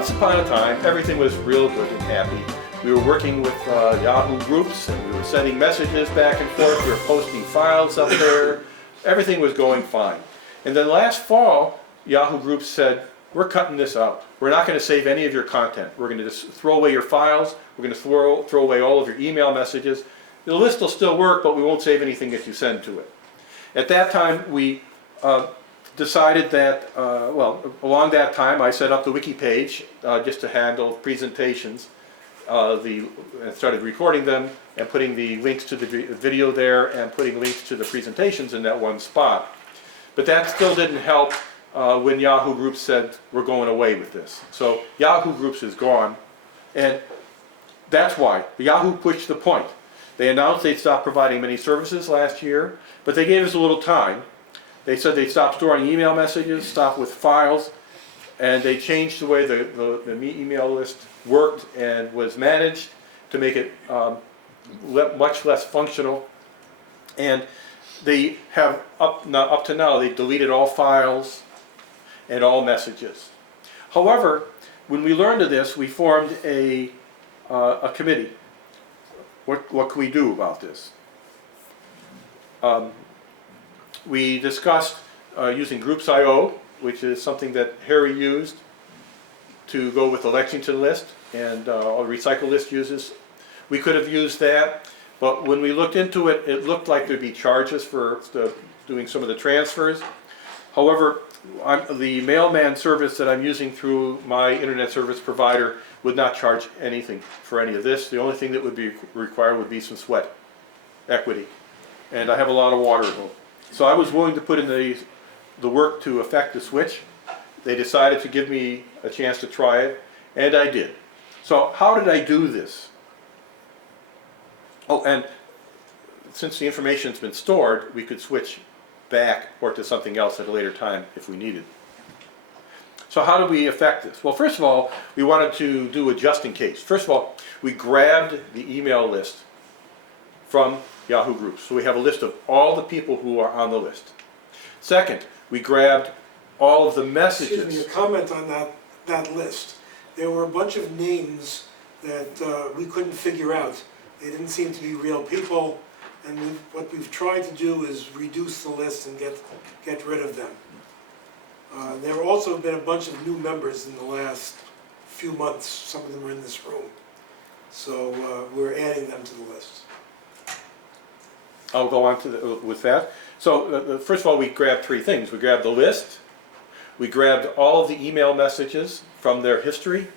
once upon a time, everything was real good and happy. We were working with YahooGroups, and we were sending messages back and forth. We were posting files up there. Everything was going fine. And then last fall, YahooGroups said, we're cutting this out. We're not going to save any of your content. We're going to just throw away your files. We're going to throw away all of your email messages. The list will still work, but we won't save anything that you send to it. At that time, we decided that, along that time, I set up the wiki page just to handle presentations. And started recording them and putting the links to the video there and putting links to the presentations in that one spot. But that still didn't help when YahooGroups said, we're going away with this. So YahooGroups is gone, and that's why. Yahoo pushed the point. They announced they'd stop providing many services last year, but they gave us a little time. They said they'd stop storing email messages, stop with files, and they changed the way the email list worked and was managed to make it much less functional. And they have, up to now, they deleted all files and all messages. However, when we learned of this, we formed a committee. What can we do about this? We discussed using Groups.io, which is something that Harry used to go with the Lexington list, and Recycle list uses. We could have used that, but when we looked into it, it looked like there'd be charges for doing some of the transfers. However, the mailman service that I'm using through my internet service provider would not charge anything for any of this. The only thing that would be required would be some sweat equity. And I have a lot of water at home. So I was willing to put in the work to effect the switch. They decided to give me a chance to try it, and I did. So how did I do this? Oh, and since the information's been stored, we could switch back or to something else at a later time if we needed. So how do we affect this? Well, first of all, we wanted to do a just in case. First of all, we grabbed the email list from YahooGroups. So we have a list of all the people who are on the list. Second, we grabbed all of the messages. Excuse me, a comment on that list. There were a bunch of names that we couldn't figure out. They didn't seem to be real people, and what we've tried to do is reduce the list and get rid of them. There have also been a bunch of new members in the last few months. Some of them are in this room. So we're adding them to the list. I'll go on to with that. So first of all, we grabbed three things. We grabbed the list, we grabbed all of the email messages from their history,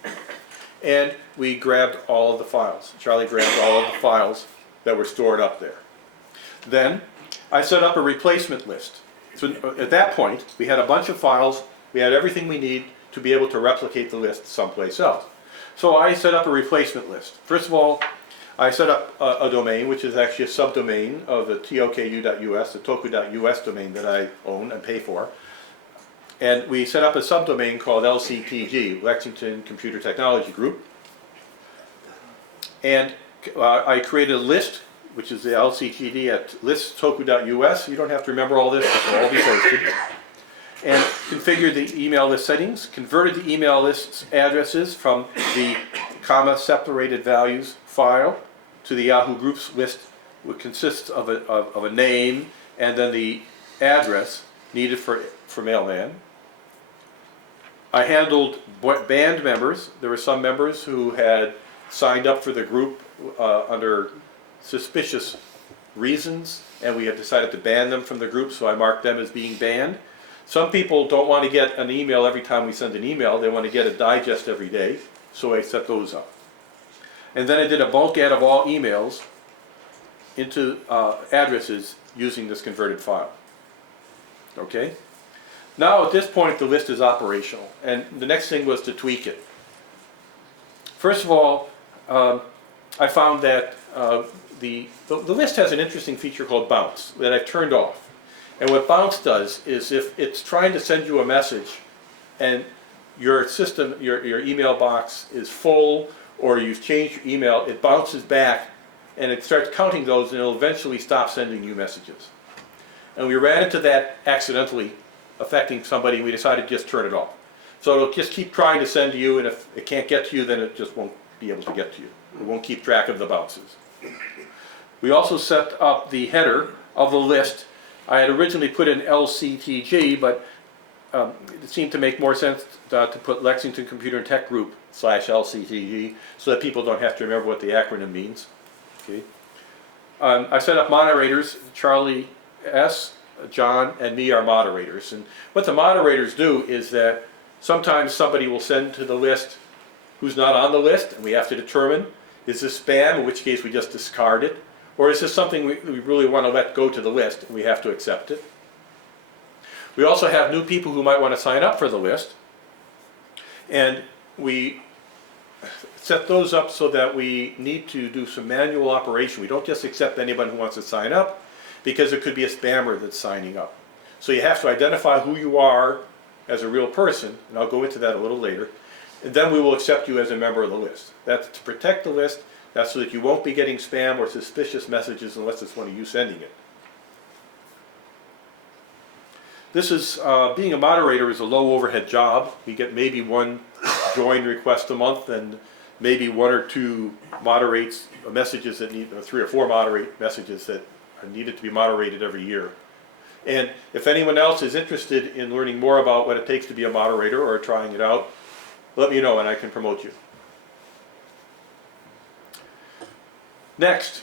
and we grabbed all of the files. Charlie grabbed all of the files that were stored up there. Then I set up a replacement list. So at that point, we had a bunch of files, we had everything we need to be able to replicate the list someplace else. So I set up a replacement list. First of all, I set up a domain, which is actually a subdomain of the toku.us, the toku.us domain that I own and pay for. And we set up a subdomain called LCTG, Lexington Computer Technology Group. And I created a list, which is the LCTG at listtoku.us. You don't have to remember all this, it will all be posted. And configured the email list settings, converted the email list addresses from the comma-separated values file to the YahooGroups list, which consists of a name and then the address needed for mailman. I handled banned members. There were some members who had signed up for the group under suspicious reasons, and we have decided to ban them from the group, so I marked them as being banned. Some people don't want to get an email every time we send an email. They want to get a digest every day, so I set those up. And then I did a bulk add of all emails into addresses using this converted file. Okay? Now at this point the list is operational, and the next thing was to tweak it. First of all, I found that the list has an interesting feature called bounce that I've turned off. And what bounce does is if it's trying to send you a message and your system, your email box is full or you've changed your email, it bounces back and it starts counting those and it'll eventually stop sending you messages. And we ran into that accidentally affecting somebody, we decided to just turn it off. So it'll just keep trying to send to you, and if it can't get to you, then it just won't be able to get to you. It won't keep track of the bounces. We also set up the header of the list. I had originally put in LCTG, but it seemed to make more sense to put Lexington Computer and Tech Group /LCTG, so that people don't have to remember what the acronym means. Okay. I set up moderators. Charlie S., John, and me are moderators. And what the moderators do is that sometimes somebody will send to the list who's not on the list, and we have to determine, is this spam, in which case we just discard it, or is this something we really want to let go to the list, and we have to accept it. We also have new people who might want to sign up for the list, and we set those up so that we need to do some manual operation. We don't just accept anyone who wants to sign up, because it could be a spammer that's signing up. So you have to identify who you are as a real person, and I'll go into that a little later, and then we will accept you as a member of the list. That's to protect the list. That's so that you won't be getting spam or suspicious messages unless it's one of you sending it. This is, being a moderator is a low overhead job. We get maybe one join request a month, and maybe one or two moderates messages that need, or 3 or 4 moderate messages that are needed to be moderated every year. And if anyone else is interested in learning more about what it takes to be a moderator or trying it out, let me know and I can promote you. Next,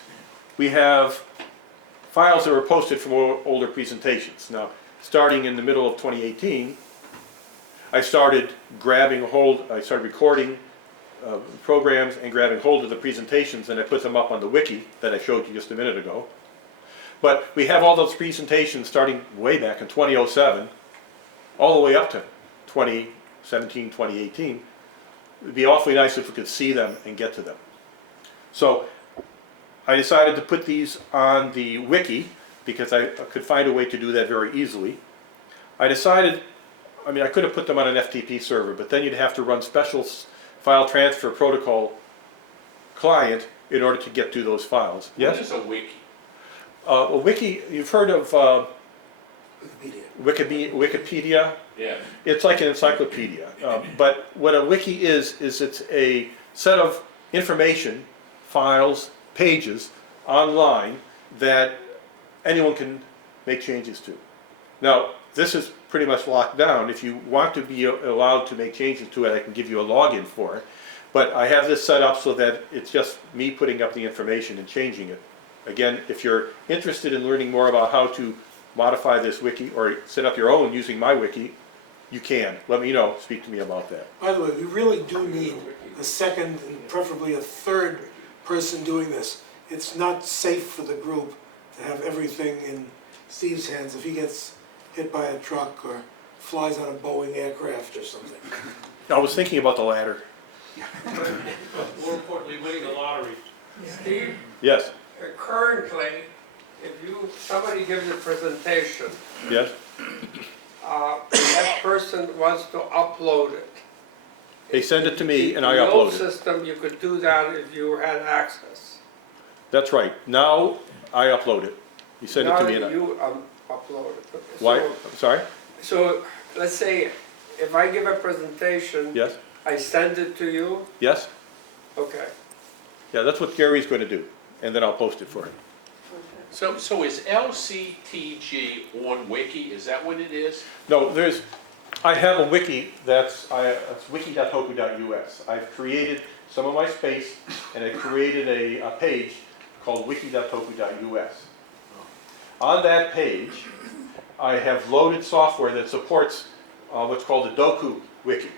we have files that were posted from older presentations. Now, starting in the middle of 2018, I started recording programs and grabbing hold of the presentations, and I put them up on the wiki that I showed you just a minute ago. But we have all those presentations starting way back in 2007, all the way up to 2017, 2018. It'd be awfully nice if we could see them and get to them. So I decided to put these on the wiki because I could find a way to do that very easily. I decided, I could have put them on an FTP server, but then you'd have to run special file transfer protocol client in order to get to those files. Yes? What is a wiki? A wiki, you've heard of Wikipedia? Yeah. It's like an encyclopedia. But what a wiki is it's a set of information, files, pages online that anyone can make changes to. Now, this is pretty much locked down. If you want to be allowed to make changes to it, I can give you a login for it. But I have this set up so that it's just me putting up the information and changing it. Again, if you're interested in learning more about how to modify this wiki or set up your own using my wiki, you can. Let me know. Speak to me about that. By the way, we really do need a second and preferably a third person doing this. It's not safe for the group to have everything in Steve's hands if he gets hit by a truck or flies on a Boeing aircraft or something. I was thinking about the latter. More importantly, winning the lottery. Steve, Yes. currently, if somebody gives a presentation, Yes. that person wants to upload it. They send it to me and I In the old upload it. system, you could do that if you had access. That's right. Now I upload it. You send it to me and Now I... you upload it. Why? I'm sorry? So, let's say, if I give a presentation, Yes? I send it to you, Yes? okay. Yeah, that's what Gary's going to do. And then I'll post it for him. So is LCTG on wiki? Is that what it is? No, I have a wiki it's wiki.hoku.us. I've created some of my space and I created a page called wiki.hoku.us. On that page, I have loaded software that supports what's called the Doku wiki.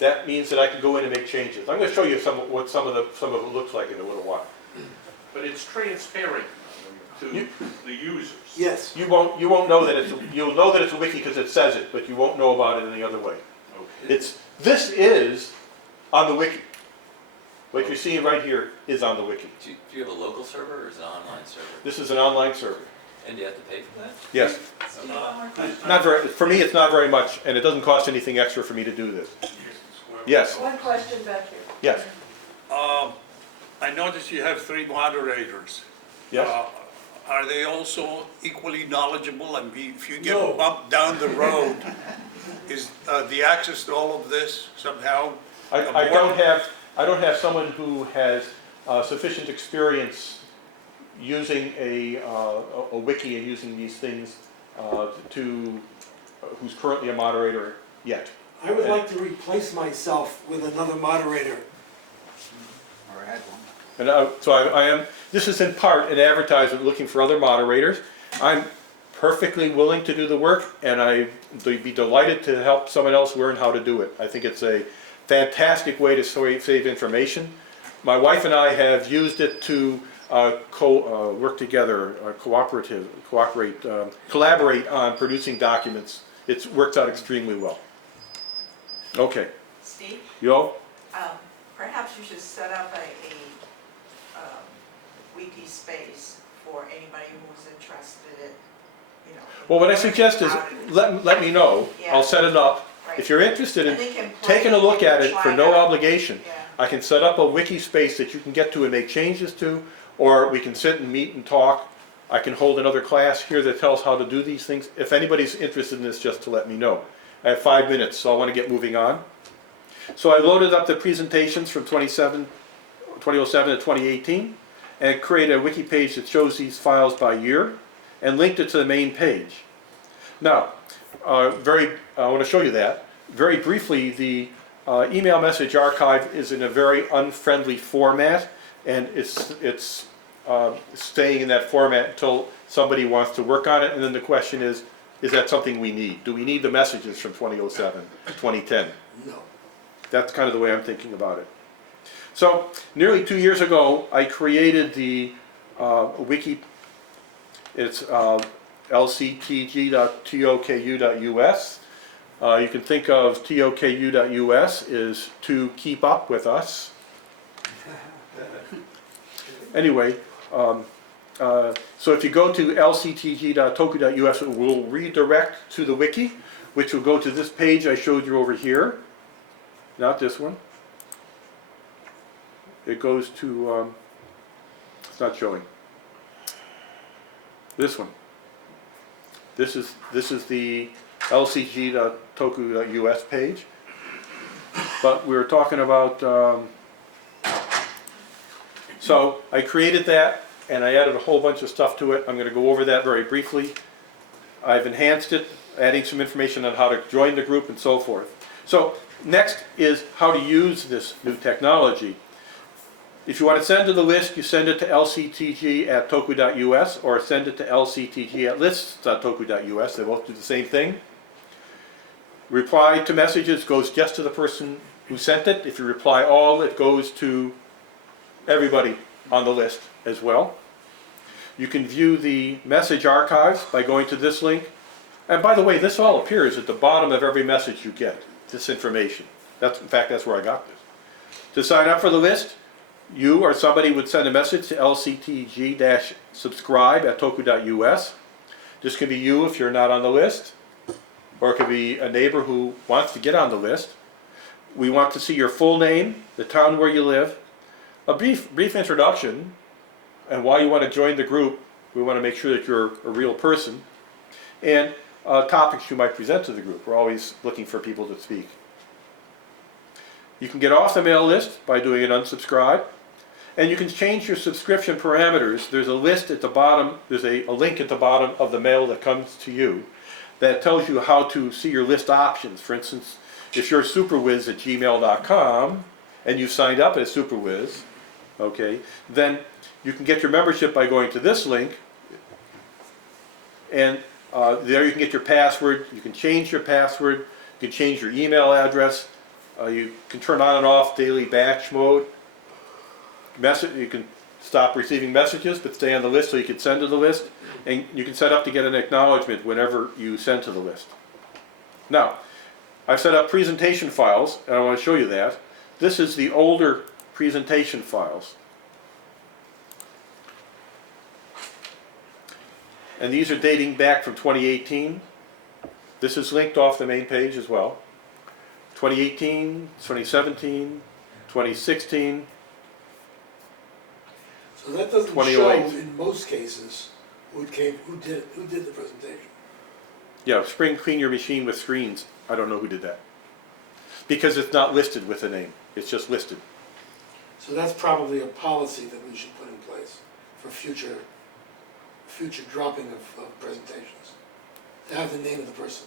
That means that I can go in and make changes. I'm going to show you what some of it looks like in a little while. But it's transparent to the users. Yes. You won't know that you'll know that it's a wiki because it says it, but you won't know about it any other way. Okay. This is on the wiki. What you're seeing right here is on the wiki. Do you have a local server or is it an online server? This is an online server. And do you have to pay for that? Yes. Okay. Not very, for me, it's not very much, and it doesn't cost anything extra for me to do this. Yes. One question back here. Yes. I noticed you have 3 moderators. Yes. are they also equally knowledgeable? I mean, if you No. get bumped down the road, is the access to all of this somehow? I don't have someone who has sufficient experience using a wiki and using these things who's currently a moderator yet. I would like to replace myself with another moderator. Or add one. And so I am, this is in part an advertisement looking for other moderators. I'm perfectly willing to do the work, and I'd be delighted to help someone else learn how to do it. I think it's a fantastic way to save information. My wife and I have used it to work together, collaborate on producing documents. It works out extremely well. Okay, Steve, yo? perhaps you should set up a wiki space for anybody who's interested in, you know. Well, what I suggest is, let me know. I'll set it up. If you're interested in And they can taking a look at it for no try out. obligation, Yeah. I can set up a wiki space that you can get to and make changes to, or we can sit and meet and talk. I can hold another class here that tells how to do these things. If anybody's interested in this, just to let me know. I have 5 minutes, so I want to get moving on. So I loaded up the presentations from 2007 to 2018 and created a wiki page that shows these files by year and linked it to the main page. Now, I want to show you that. Very briefly, the email message archive is in a very unfriendly format, and it's staying in that format until somebody wants to work on it, and then the question is that something we need? Do we need the messages from 2007, 2010? No. That's kind of the way I'm thinking about it. So, nearly 2 years ago, I created the wiki. It's lctg.toku.us. You can think of toku.us is to keep up with us. Anyway, so if you go to lctg.toku.us, it will redirect to the wiki, which will go to this page I showed you over here. Not this one. It goes to, it's not showing. This one. This is the lcg.toku.us page. But we were talking about, so I created that and I added a whole bunch of stuff to it. I'm going to go over that very briefly. I've enhanced it, adding some information on how to join the group and so forth. So next is how to use this new technology. If you want to send to the list, you send it to lctg@toku.us or send it to lctg@lists.toku.us. They both do the same thing. Reply to messages goes just to the person who sent it. If you reply all, it goes to everybody on the list as well. You can view the message archives by going to this link. And by the way, this all appears at the bottom of every message you get, this information. In fact, that's where I got this. To sign up for the list, you or somebody would send a message to lctg-subscribe@toku.us. This could be you if you're not on the list, or it could be a neighbor who wants to get on the list. We want to see your full name, the town where you live, a brief introduction, and why you want to join the group. We want to make sure that you're a real person, and topics you might present to the group. We're always looking for people to speak. You can get off the mail list by doing an unsubscribe, and you can change your subscription parameters. There's a list at the bottom, there's a link at the bottom of the mail that comes to you that tells you how to see your list options. For instance, if you're superwiz@gmail.com and you've signed up as superwiz, okay, then you can get your membership by going to this link, and there you can get your password. You can change your password, you can change your email address, you can turn on and off daily batch mode. You can stop receiving messages but stay on the list so you can send to the list, and you can set up to get an acknowledgement whenever you send to the list. Now, I've set up presentation files and I want to show you that. This is the older presentation files. And these are dating back from 2018. This is linked off the main page as well. 2018, 2017, 2016. So that doesn't show 2008. in most cases who did the presentation? Yeah, spring clean your machine with screens. I don't know who did that. Because it's not listed with a name, it's just listed. So that's probably a policy that we should put in place for future dropping of presentations. To have the name of the person.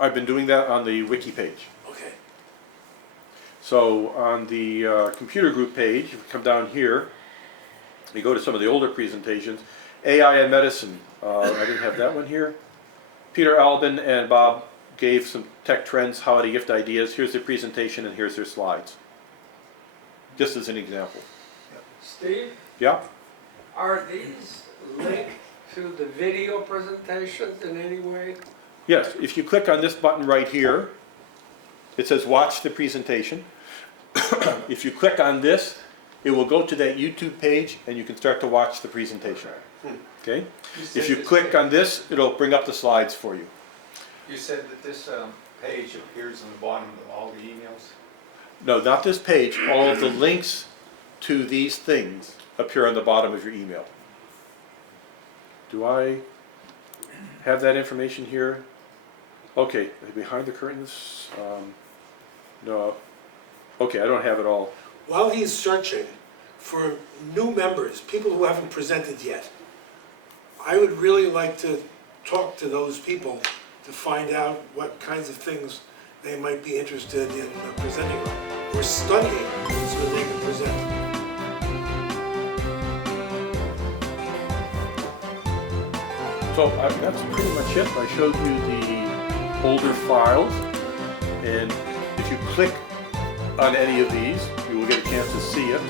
I've been doing that on the wiki page. Okay. So on the computer group page, if you come down here, you go to some of the older presentations. AI and medicine, I didn't have that one here. Peter Albin and Bob gave some tech trends, holiday gift ideas. Here's their presentation and here's their slides. Just as an example. Steve, Yeah? are these linked to the video presentations in any way? Yes, if you click on this button right here, it says watch the presentation. If you click on this, it will go to that YouTube page and you can start to watch the presentation. Okay? If you click on this, it'll bring up the slides for you. You said that this page appears on the bottom of all the emails? No, not this page. All of the links to these things appear on the bottom of your email. Do I have that information here? Okay, behind the curtains? No. Okay, I don't have it all. While he's searching for new members, people who haven't presented yet, I would really like to talk to those people to find out what kinds of things they might be interested in presenting on, or studying so they can present. So that's pretty much it. I showed you the older files, and if you click on any of these, you will get a chance to see it.